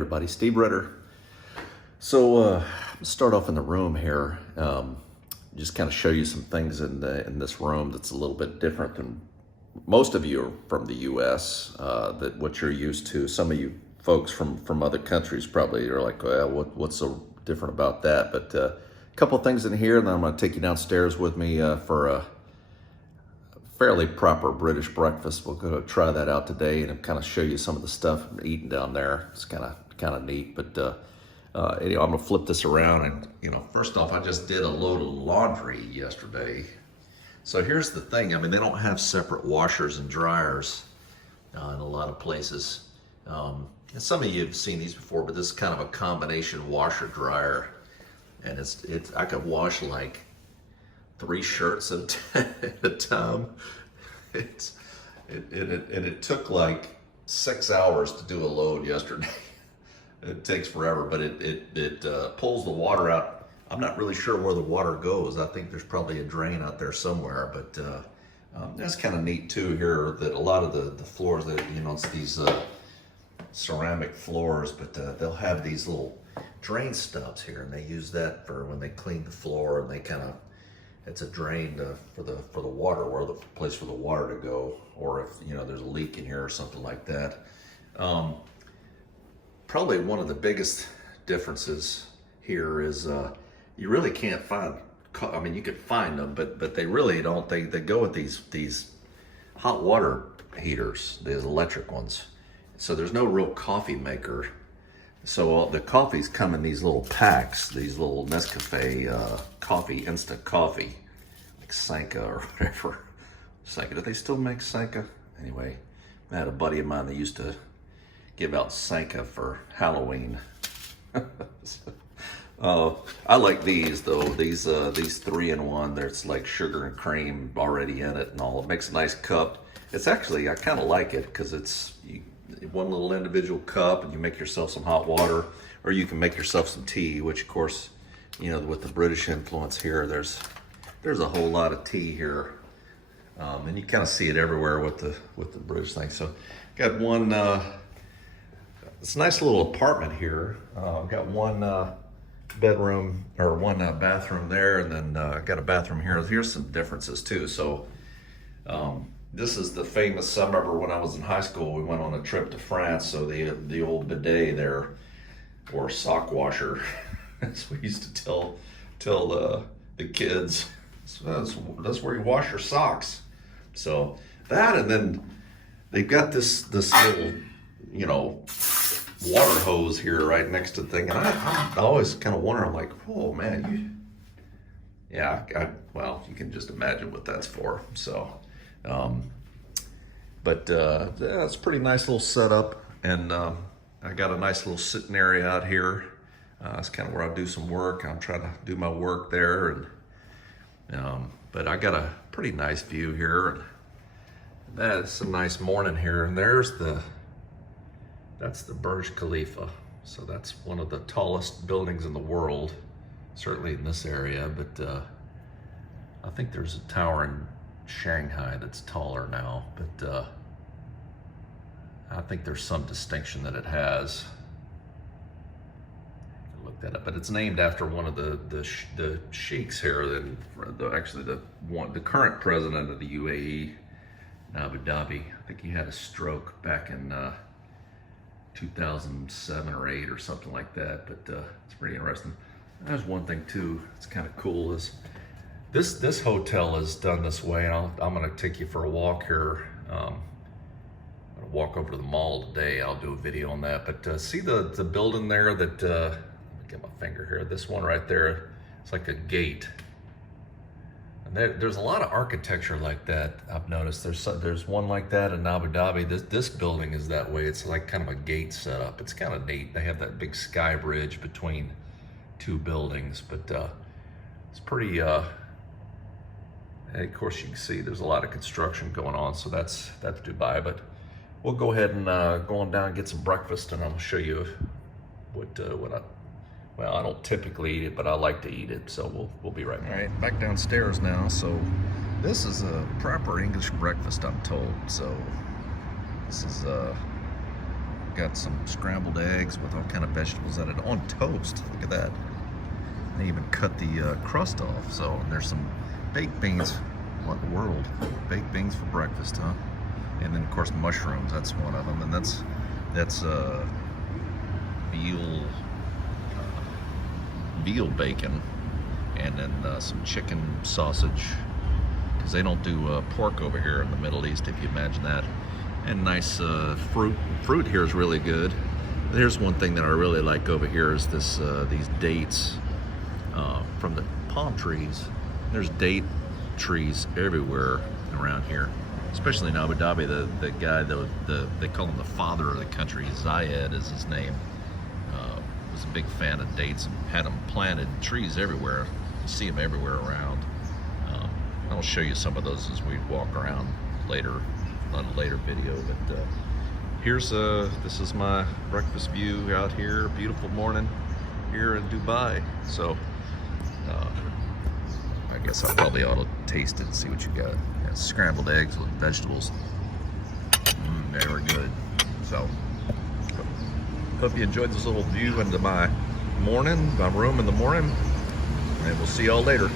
Everybody, Steve Ritter. So I'll start off in the room here. Just kind of show you some things in this room that's a little bit different than most of you are from the U.S. That what you're used to. Some of you folks from other countries probably are like, well, what's so different about that? But a couple things in here, and then I'm going to take you downstairs with me for a fairly proper British breakfast. We're going to try that out today and kind of show you some of the stuff I'm eating down there. It's kind of neat. But anyway, I'm gonna flip this around, and first off, I just did a load of laundry yesterday. So here's the thing. I mean, they don't have separate washers and dryers in a lot of places. And some of you have seen these before, but this is kind of a combination washer dryer, and it's I could wash like 3 shirts at a time. It took like 6 hours to do a load yesterday. It takes forever, but it pulls the water out. I'm not really sure where the water goes. I think there's probably a drain out there somewhere, but that's kind of neat too here that a lot of the floors that, it's these ceramic floors, but they'll have these little drain stubs here, and they use that for when they clean the floor, and they it's a drain for the water, or the place for the water to go, or if there's a leak in here or something like that. Probably one of the biggest differences here is you really can't find. I mean, you could find them, but they really don't. They go with these hot water heaters, the electric ones. So there's no real coffee maker. So the coffees come in these little packs, these little Nescafe coffee, instant coffee, like Sanka or whatever. Sanka, do they still make Sanka? Anyway, I had a buddy of mine that used to give out Sanka for Halloween. I like these though. These 3-in-1. There's like sugar and cream already in it and all. It makes a nice cup. It's actually, I kind of like it because it's one little individual cup, and you make yourself some hot water, or you can make yourself some tea, which of course, with the British influence here, there's a whole lot of tea here, and you kind of see it everywhere with the British thing. So, got one. It's a nice little apartment here. Got one bedroom or one bathroom there, and then got a bathroom here. Here's some differences too. So. This is the famous, I remember when I was in high school, we went on a trip to France, so the old bidet there, or sock washer, as we used to tell the kids, so that's where you wash your socks. So that, and then they've got this little, water hose here right next to the thing, and I always kind of wonder, I'm like, oh man, well, you can just imagine what that's for, so. Yeah, it's a pretty nice little setup, and I got a nice little sitting area out here. It's kind of where I do some work. I'm trying to do my work there, and but I got a pretty nice view here, and that's a nice morning here. And that's the Burj Khalifa. So that's one of the tallest buildings in the world, certainly in this area. But I think there's a tower in Shanghai that's taller now, but I think there's some distinction that it has. Look that up, but it's named after one of the sheiks here. The current president of the UAE in Abu Dhabi. I think he had a stroke back in 2007 or 8 or something like that. But it's pretty interesting. There's one thing too. It's kind of cool is. This hotel is done this way, and I'm going to take you for a walk here. I'm going to walk over to the mall today. I'll do a video on that. But see the building there that, let me get my finger here. This one right there, it's like a gate. And there's a lot of architecture like that, I've noticed. There's one like that in Abu Dhabi. This building is that way. It's like kind of a gate setup. It's kind of neat. They have that big sky bridge between 2 buildings, but it's pretty... And of course, you can see there's a lot of construction going on, so that's Dubai. But we'll go ahead and go on down and get some breakfast, and I'll show you I don't typically eat it, but I like to eat it, so we'll be right back. All right, back downstairs now. So this is a proper English breakfast, I'm told. So this is got some scrambled eggs with all kind of vegetables in it on toast. Look at that. They even cut the crust off. So and there's some baked beans. What in the world? Baked beans for breakfast, huh? And then of course mushrooms. That's one of them. And that's veal bacon, and then some chicken sausage, because they don't do pork over here in the Middle East, if you imagine that. And nice fruit. Fruit here is really good. Here's one thing that I really like over here is this these dates from the palm trees. There's date trees everywhere around here, especially in Abu Dhabi. The guy, they call him the father of the country, Zayed is his name, was a big fan of dates and had them planted trees everywhere. You see them everywhere around. I'll show you some of those as we walk around later, on a later video. But here's this is my breakfast view out here. Beautiful morning here in Dubai. So I guess I probably ought to taste it and see what you got. Yeah, scrambled eggs with vegetables. They were good. So hope you enjoyed this little view into my morning, my room in the morning, and we'll see y'all later.